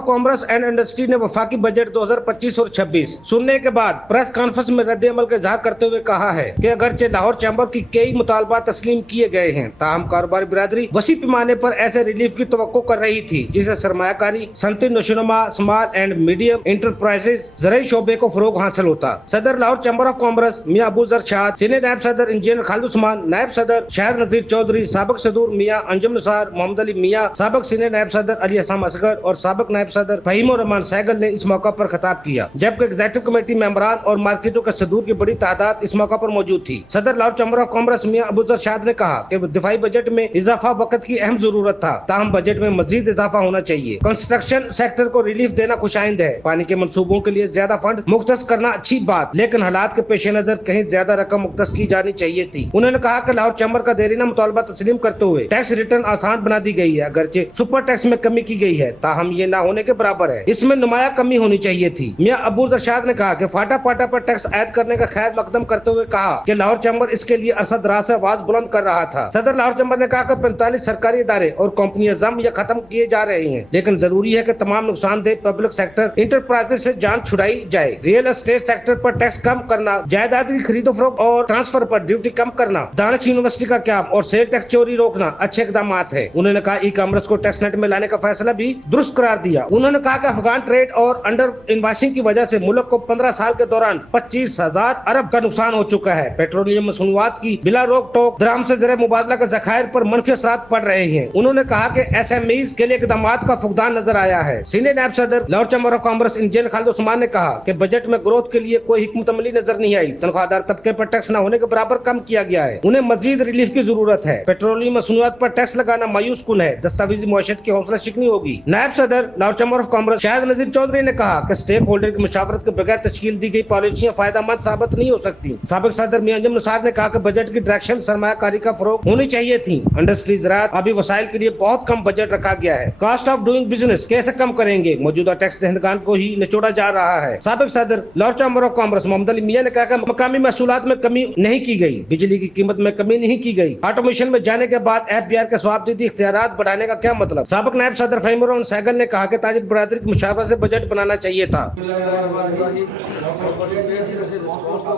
Of commerce and industry ने वफाकी budget 2025 और 26 सुनने के बाद प्रेस कॉन्फ्रेंस में रद्द-ए-अमल का इजहार करते हुए कहा है कि अगरचे लाहौर चैम्बर की कई मुतालबात तस्लीम किए गए हैं, ताहम कारोबारी बिरादरी वसी पैमाने पर ऐसे रिलीफ की तवक्को कर रही थी जिसे सरमायाकारी, सनती नशोनुमा, स्मॉल एंड मीडियम इंटरप्राइजेज, ज़राई शोबे को फरोग हासिल होता। सदर लाहौर चैम्बर ऑफ कॉमर्स मियां अबू जर शाद, सीनियर नायब सदर इंजीनियर खालिद उस्मान, नायब सदर शाहिद नजीर चौधरी, साबिक सदूर मियां अंजुम निसार, मोहम्मद अली मियां, साबिक सीनियर नायब सदर अली हसन असगर और साबिक नायब सदर फहीम रहमान सहगल ने इस मौका पर खिताब किया, जबकि एग्जीक्यूटिव कमेटी मेंबरान और मार्केटों के सदूर की बड़ी तादाद इस मौका पर मौजूद थी। सदर लाहौर चैम्बर ऑफ कॉमर्स मियां अबू जर शाद ने कहा कि दिफाई बजट में इजाफा वक्त की अहम जरूरत था, ताहम बजट में मजीद इजाफा होना चाहिए। कंस्ट्रक्शन सेक्टर को रिलीफ देना खुशाइंद है, पानी के मंसूबों के लिए ज्यादा फंड मुख्तस करना अच्छी बात, लेकिन हालात के पेश नजर कहीं ज्यादा रकम मुख्तस की जानी चाहिए थी। उन्होंने कहा कि लाहौर चैम्बर का देरीना मुतालबा तस्लीम करते हुए टैक्स रिटर्न आसान बना दी गई है, अगरचे सुपर टैक्स में कमी की गई है, ताहम ये न होने के बराबर है, इसमें नुमाया कमी होनी चाहिए थी। मियां अबू रशाद ने कहा कि फाटा पाटा पर टैक्स आयद करने का खैर मकदम करते हुए कहा कि लाहौर चैम्बर इसके लिए अरसा दराज से आवाज बुलंद कर रहा था। सदर लाहौर चैम्बर ने कहा कि 45 सरकारी इदारे और कंपनियां जम या खत्म किए जा रहे हैं, लेकिन जरूरी है कि तमाम नुकसानदेह पब्लिक सेक्टर इंटरप्राइजेज से जान छुड़ाई जाए। रियल एस्टेट सेक्टर पर टैक्स कम करना, जायदाद की खरीदो फरोख्त और ट्रांसफर पर ड्यूटी कम करना, दानिश यूनिवर्सिटी का क्या और सेल टैक्स चोरी रोकना अच्छे इकदाम है। उन्होंने कहा ई कॉमर्स को टैक्स नेट में लाने का फैसला भी दुरुस्त करार दिया। उन्होंने कहा कि अफगान ट्रेड और अंडर इन्वाइसिंग की वजह से मुल्क को 15 साल के दौरान 25,000 अरब का नुकसान हो चुका है। पेट्रोलियम मसनूआत की बिला रोक टोक दराम से ज़र मुबादला के ज़खायर पर मनफी असरात पड़ रहे हैं। उन्होंने कहा कि SMEs के लिए इकदाम का फुकदान नजर आया है। सीनियर नायब सदर Lahore chamber of commerce engineer Khalid Usman ने कहा कि बजट में ग्रोथ के लिए कोई हिकमत अमली नजर नहीं आई, तनख्वाहदार तबके पर टैक्स न होने के बराबर कम किया गया है, उन्हें मजीद रिलीफ की जरूरत है। पेट्रोलियम मसनूआत पर टैक्स लगाना मायूस कुन है, दस्तावेजी मुआशरत की हौसला शिकनी होगी। नायब सदर Lahore chamber of commerce Shahid Nazir Chaudhry ने कहा कि स्टेक होल्डर की मुशावरत के बगैर तश्कील दी गई पॉलिसियां फायदेमंद साबित नहीं हो सकती। साबिक सदर मियां अंजुम निसार ने कहा कि बजट की डायरेक्शन सरमायाकारी का फरोग होनी चाहिए थी। इंडस्ट्री ज़राअत अभी वसाइल के लिए बहुत कम बजट रखा गया है। कॉस्ट ऑफ डूइंग बिजनेस कैसे कम करेंगे, मौजूदा टैक्स दहंदगान को ही निचोड़ा जा रहा है। साबिक सदर Lahore chamber of commerce Mohammad Ali Mian ने कहा कि मकामी महसूलात में कमी नहीं की गई, बिजली की कीमत में कमी नहीं की गई। ऑटोमेशन में जाने के बाद FBR के स्वाबदीदी इख्तियारात बढ़ाने का क्या मतलब। साबिक नायब सदर फहीम रहमान सहगल ने कहा कि ताजिर बरादरी की मुशावरत से बजट बनाना चाहिए था।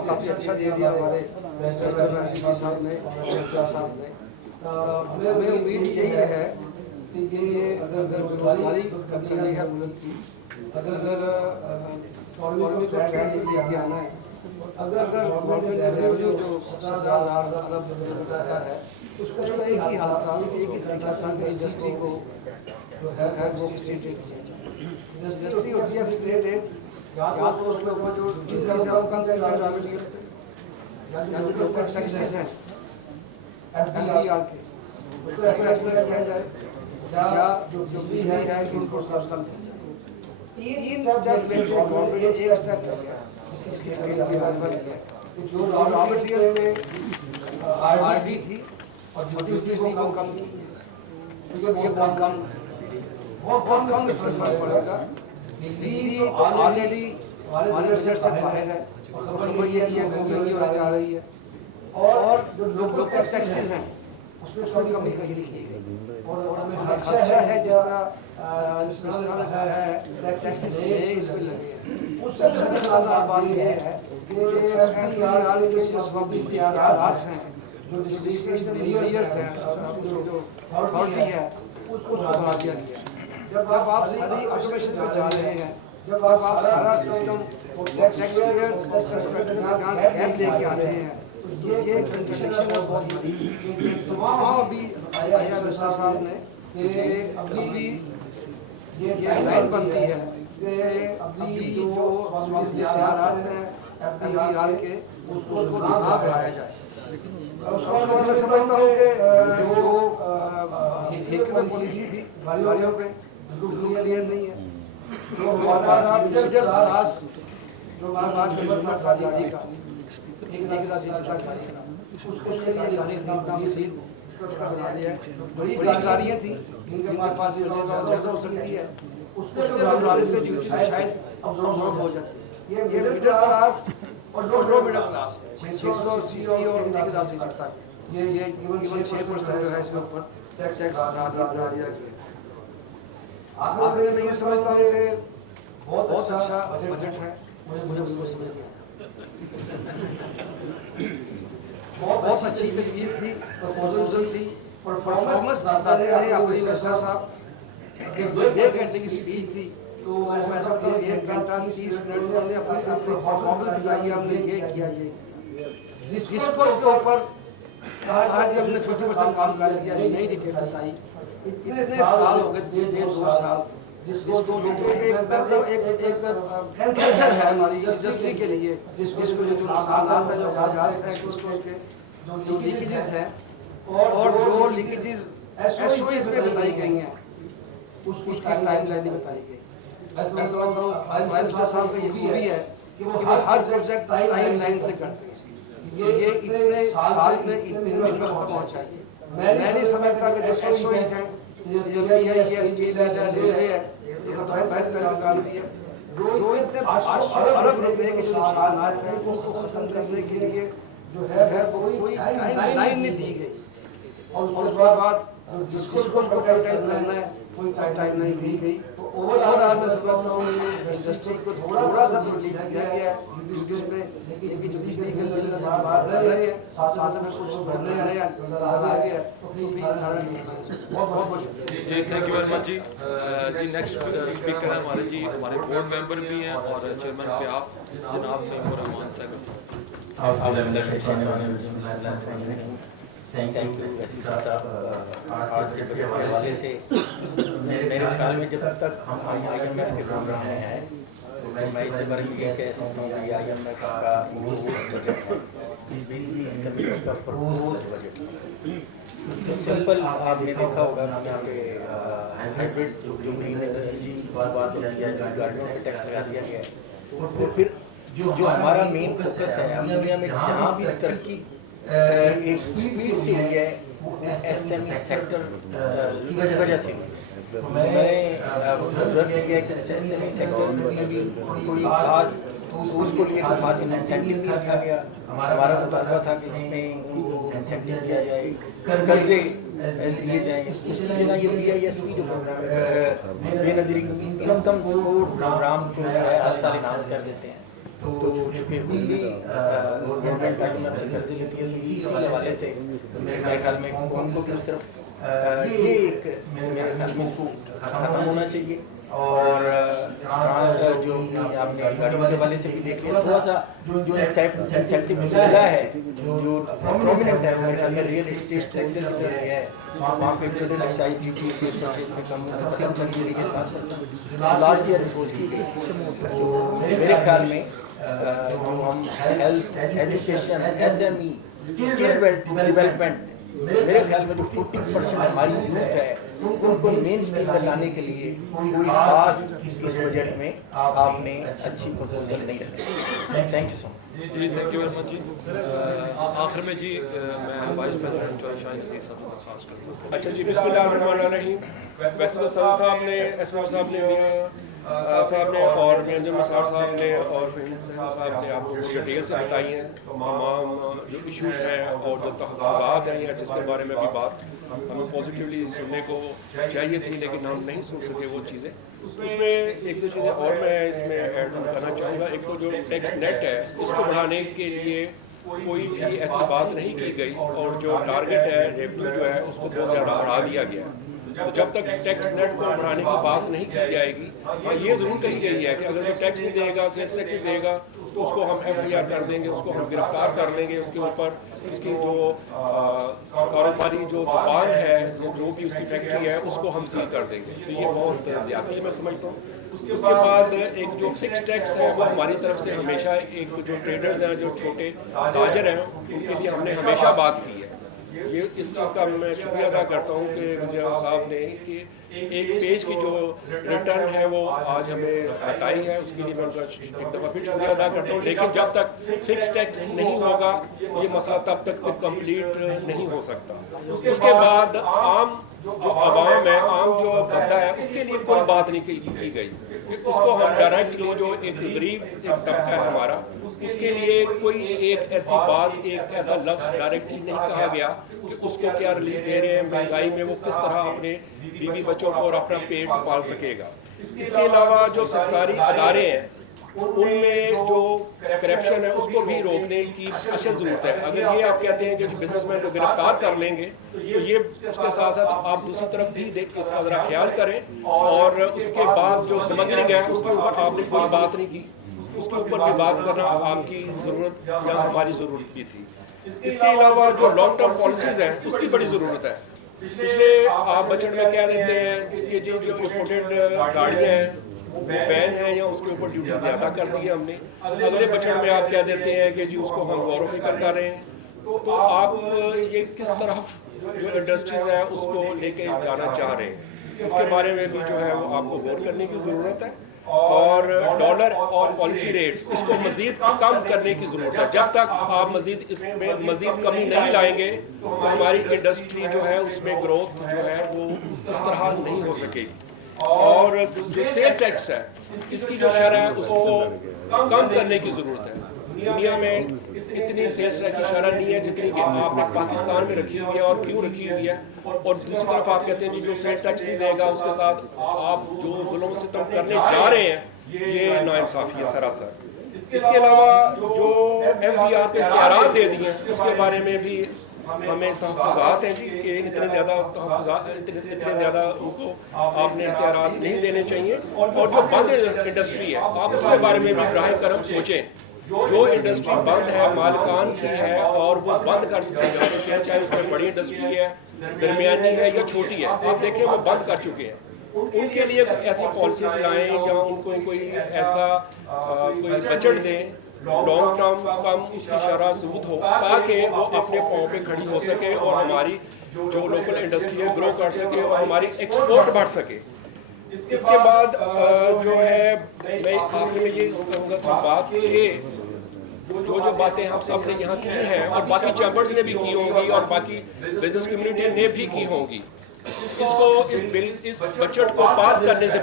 काफी अच्छा दे दिया हमारे साहब ने, हमें उम्मीद यही है कि ये अगर बेरोजगारी कमी है मुल्क की, अगर इकोनॉमी को ट्रैक पे लेके आना है, अगर गवर्नमेंट रेवेन्यू जो 17,000 अरब रुपया है, उसका एक ही हाल था, एक ही तरीका था कि इंडस्ट्री को जो है वो फैसिलिटेट किया जाए। इंडस्ट्री होती है फैसिलिटेट, या तो उसके ऊपर जो चीज़ें हैं वो कम किया जाए, या जो टैक्सेस हैं FBR के उसको एक्सपेक्ट किया जाए, या जो बिजली है उनको कम किया जाए। तीन स्टेप में से गवर्नमेंट एक स्टेप कर गया, इसके लिए जो रॉ मटेरियल में RD थी और बिजली को कम की, ये बहुत कम इसमें फर्क पड़ेगा। बिजली ऑलरेडी हमारे बजट से बाहर है, खबर ये है महंगी होने जा रही है, और जो लोकल टैक्सेस हैं उसमें कमी कहीं नहीं की गई, और हमें खर्चा है जिस तरह टैक्सेस इस पर लगे हैं। उससे ज़्यादा बात ये है कि FBR के जो इख्तियारात हैं, जो डिस्क्रिशनरी मीजर्स हैं, जो अथॉरिटी है उसको बढ़ा दिया गया है। जब आप सारी ऑटोमेशन पे जा रहे हैं, जब आप सारा सिस्टम टैक्स लेके आ रहे हैं, तो ये कंट्रडिक्शन है बहुत बड़ी। तमाम अभी आया मिनिस्टर साहब ने कि अभी ये लाइन बनती है कि अभी जो इख्तियारात हैं FBR के उसको ना बढ़ाया जाए। मैं समझता हूँ कि जो पॉलिसी थी गाड़ियों पे बिल्कुल क्लियर नहीं है। तो हमारा मिडिल क्लास जो हमारा बात था खादी का उसके लिए लाने का मज़ीद बड़ी गाड़ियाँ थी जिनके पास ज्यादा हो सकती है, उस पर शायद अब्जॉर्ब हो जाती है। ये मिडिल क्लास और लो मिडिल क्लास 600 सीसी और 1,000 सीसी तक ये केवल 6% जो है इसके ऊपर टैक्स डाल दिया गया। आखिर में ये समझता हूँ कि बहुत अच्छा बजट है, मुझे उसको समझ नहीं आया। बहुत अच्छी तजवीज़ थी, प्रपोजल थी, परफॉर्मेंस बताते रहे अपने मिनिस्टर साहब। 2 घंटे की स्पीच थी, तो मैं सब 1 घंटा 30 मिनट में हमने अपनी परफॉर्मेंस बताई, हमने ये किया, ये डिस्कोर्स के ऊपर आज हमने 50% काम कर लिया, नई डिटेल बताई। इतने साल हो गए, 2 साल जिसको एक कैंसर है हमारी इंडस्ट्री के लिए, जिसको जो नुकसानात है, जो खराजात हैं, उसके जो लीकेजेस हैं और जो लीकेजेस एसओएस में बताई गई हैं, उसकी टाइमलाइन बताई गई। मैं समझता हूँ प्राइम मिनिस्टर साहब का ये खूबी है कि वो हर प्रोजेक्ट टाइमलाइन से करते हैं। ये इतने साल में इतने पर होना चाहिए। मैं नहीं समझता कि जो एसओएस हैं, ये स्टील है, काम दिया जो इतने 800 अरब रुपए के जो नुकसानात हैं उनको खत्म करने के लिए जो है वो कोई टाइमलाइन नहीं दी गई, और उसके बाद जिसको प्रायोरिटाइज करना है कोई टाइमलाइन दी गई। तो ओवरऑल मैं समझता हूँ इंडस्ट्री को थोड़ा सा रिलीफ दिया गया है, जिसमें लेकिन जो बिजली के बिल बाहर रह रहे हैं, साथ में कुछ बढ़ने आ रहे हैं, बहुत शुक्रिया जी, थैंक यू वेरी मच जी। जी नेक्स्ट स्पीकर है हमारे जी, हमारे बोर्ड मेंबर भी हैं और चेयरमैन प्याफ जनाब तैमूर रहमान साहब। थैंक यू एसपी साहब। आज के बजट के हवाले से मेरे ख्याल में जब तक हम IMF के प्रोग्राम में हैं तो मैं इसके बारे में ये कह सकता हूँ कि IMF का इम्पोज्ड बजट है, बेसिकली इस कमेटी का प्रपोज्ड बजट है। तो सिंपल आपने देखा होगा कि यहाँ पे हाइब्रिड जो ग्रीन एनर्जी बात होती है, गाड़ियों में टैक्स लगा दिया गया है। और फिर जो हमारा मेन फोकस है, हम दुनिया में जहाँ भी तरक्की एक स्पीड से हुई है SME सेक्टर की वजह से। मैंने ऑब्जर्व किया कि SME सेक्टर में भी कोई खास उसको लिए कोई खास इंसेंटिव नहीं रखा गया। हमारा मुतालबा था कि इसमें उनको इंसेंटिव दिया जाए, कर्जे दिए जाएँ। उसकी जगह ये BISP जो प्रोग्राम है, बेनज़ीर इनकम सपोर्ट प्रोग्राम को हर साल अनाउंस कर देते हैं। तो चूँकि खुली गवर्नमेंट IMF से कर्जे लेती है, तो इसी हवाले से मेरे ख्याल में कौन को किस तरफ ये एक मेरे ख्याल में इसको ख़त्म होना चाहिए। और जो आपने गाड़ियों के हवाले से भी देख लिया, थोड़ा सा जो इंसेंटिव मिला है जो प्रोमिनेंट है, मेरे ख्याल में रियल एस्टेट सेक्टर की तरफ है। वहाँ पे फेडरल एक्साइज ड्यूटी से परचेज में कम कर दी गई है, 7% लास्ट ईयर इम्पोज की गई। तो मेरे ख्याल में जो हम health, education, SME, skill development, मेरे ख्याल में जो 40% हमारी यूथ है उनको मेन स्ट्रीम में लाने के लिए कोई खास इस बजट में आपने अच्छी प्रपोजल नहीं रखी। थैंक यू सो मच जी, थैंक यू वेरी मच जी। आखिर में जी मैं वाइस प्रेसिडेंट चौधरी शाहीन से सब खास करता हूँ। अच्छा जी, बिस्मिल्लाहिर्रहमानिर्रहीम। वैसे तो सदर साहब ने, एसपी साहब ने भी साहब ने और मेजर मसार साहब ने और फहीम साहब ने आपको डिटेल से बताई हैं तमाम जो इश्यूज़ हैं और जो तहफ़्फ़ुज़ात हैं या जिसके बारे में भी बात हमें पॉजिटिवली सुनने को चाहिए थी, लेकिन हम नहीं सुन सके वो चीज़ें। उसमें एक दो चीज़ें और मैं इसमें ऐड करना चाहूँगा। एक तो जो टैक्स नेट है उसको बढ़ाने के लिए कोई भी ऐसी बात नहीं की गई, और जो टारगेट है रेवेन्यू जो है उसको बहुत ज़्यादा बढ़ा दिया गया। तो जब तक टैक्स नेट को बढ़ाने की बात नहीं की जाएगी, हाँ ये ज़रूर कही गई है कि अगर वो टैक्स नहीं देगा, सेल्स टैक्स नहीं देगा, तो उसको हम FIR कर देंगे, उसको हम गिरफ्तार कर लेंगे, उसके ऊपर उसकी जो कारोबारी जो दुकान है, जो भी उसकी फैक्ट्री है, उसको हम सील कर देंगे। तो ये बहुत ज़्यादती मैं समझता हूँ। उसके बाद एक जो फिक्स टैक्स है वो हमारी तरफ से हमेशा, एक जो ट्रेडर्स हैं, जो छोटे ताजर हैं, उनके लिए हमने हमेशा बात की है। ये इस चीज़ का मैं शुक्रिया अदा करता हूँ कि वज़ीर साहब ने कि एक पेज की जो रिटर्न है वो आज हमें हटाई है, उसके लिए मैं उनका एक दफ़ा फिर शुक्रिया अदा करता हूँ। लेकिन जब तक फिक्स टैक्स नहीं होगा ये मसला तब तक कंप्लीट नहीं हो सकता। उसके बाद आम जो आवाम है, आम जो बंदा है, उसके लिए कोई बात नहीं की गई। उसको हम डायरेक्टली, जो एक गरीब एक तबका है हमारा, उसके लिए कोई एक ऐसी बात, एक ऐसा लफ्ज़ डायरेक्टली नहीं कहा गया कि उसको क्या रिलीफ दे रहे हैं, महंगाई में वो किस तरह अपने बीवी बच्चों को और अपना पेट पाल सकेगा। इसके अलावा जो सरकारी अदारे हैं उनमें जो करप्शन है उसको भी रोकने की अशद ज़रूरत है। अगर ये आप कहते हैं कि बिजनेसमैन को गिरफ्तार कर लेंगे, तो ये उसके साथ साथ आप दूसरी तरफ भी देख के इसका ज़रा ख्याल करें। और उसके बाद जो स्मगलिंग है उसके ऊपर आपने कोई बात नहीं की, उसके ऊपर भी बात करना आपकी ज़रूरत या हमारी ज़रूरत भी थी। इसके अलावा जो लॉन्ग टर्म पॉलिसीज़ हैं उसकी बड़ी ज़रूरत है। पिछले आप बजट में कह देते हैं कि जो इम्पोर्टेड गाड़ियाँ हैं वो बैन है या उसके ऊपर ड्यूटी ज़्यादा कर दी है हमने। अगले बजट में आप कह देते हैं कि जी उसको हम गौर फिक्र कर रहे हैं। तो आप ये किस तरफ जो इंडस्ट्रीज़ हैं उसको लेके जाना चाह रहे हैं, इसके बारे में भी जो है वो आपको गौर करने की ज़रूरत है। और डॉलर और पॉलिसी रेट इसको मज़ीद कम करने की ज़रूरत है। जब तक आप मज़ीद इसमें मज़ीद कमी नहीं लाएंगे तो हमारी इंडस्ट्री जो है उसमें ग्रोथ जो है वो उस तरह नहीं हो सकेगी। और जो सेल टैक्स है इसकी जो शरह है उसको कम करने की ज़रूरत है। दुनिया में इतनी सेल्स टैक्स की शरह नहीं है जितनी कि आपने पाकिस्तान में रखी हुई है। और क्यों रखी हुई है? और दूसरी तरफ आप कहते हैं कि जो सेल टैक्स नहीं देगा उसके साथ आप जो जुल्म सितम करने जा रहे हैं, ये नाइंसाफ़ी है सरासर। इसके अलावा जो MPR पे इख्तियारात दे दिए हैं उसके बारे में भी हमें तहफ़्फ़ुज़ात हैं जी कि इतने ज़्यादा उनको आपने इख्तियारात नहीं देने चाहिए। और जो बंद इंडस्ट्री है आप उसके बारे में भी बराह करम सोचें। जो इंडस्ट्री बंद है मालिकान की है और वो बंद कर चुके हैं, चाहे उसमें बड़ी इंडस्ट्री है, दरमियानी है या छोटी है, आप देखें वो बंद कर चुके हैं। उनके लिए ऐसी पॉलिसीज लाएँ या उनको कोई ऐसा कोई बजट दें लॉन्ग टर्म कम उसकी शरह सूद हो ताकि वो अपने पाँव पे खड़ी हो सके और हमारी जो लोकल इंडस्ट्री है ग्रो कर सके और हमारी एक्सपोर्ट बढ़ सके। इसके बाद जो है मैं आखिर में ये कहूँगा सब बात ये जो बातें हम सब ने यहाँ की हैं और बाकी चैम्बर्स ने भी की होंगी और बाकी बिजनेस कम्युनिटी ने भी की होंगी, इस बजट को पास करने से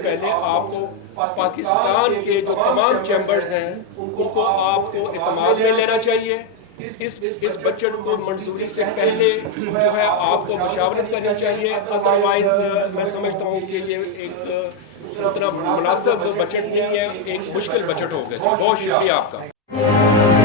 पहले आपको पाकिस्तान के जो तमाम चैम्बर्स हैं उनको आपको इत्मीनान में लेना चाहिए। इस बजट को मंजूरी से पहले जो है आपको मशावरत करनी चाहिए। अदरवाइज मैं समझता हूँ कि ये एक उतना मुनासिब बजट नहीं है, एक मुश्किल बजट हो गया। बहुत शुक्रिया आपका।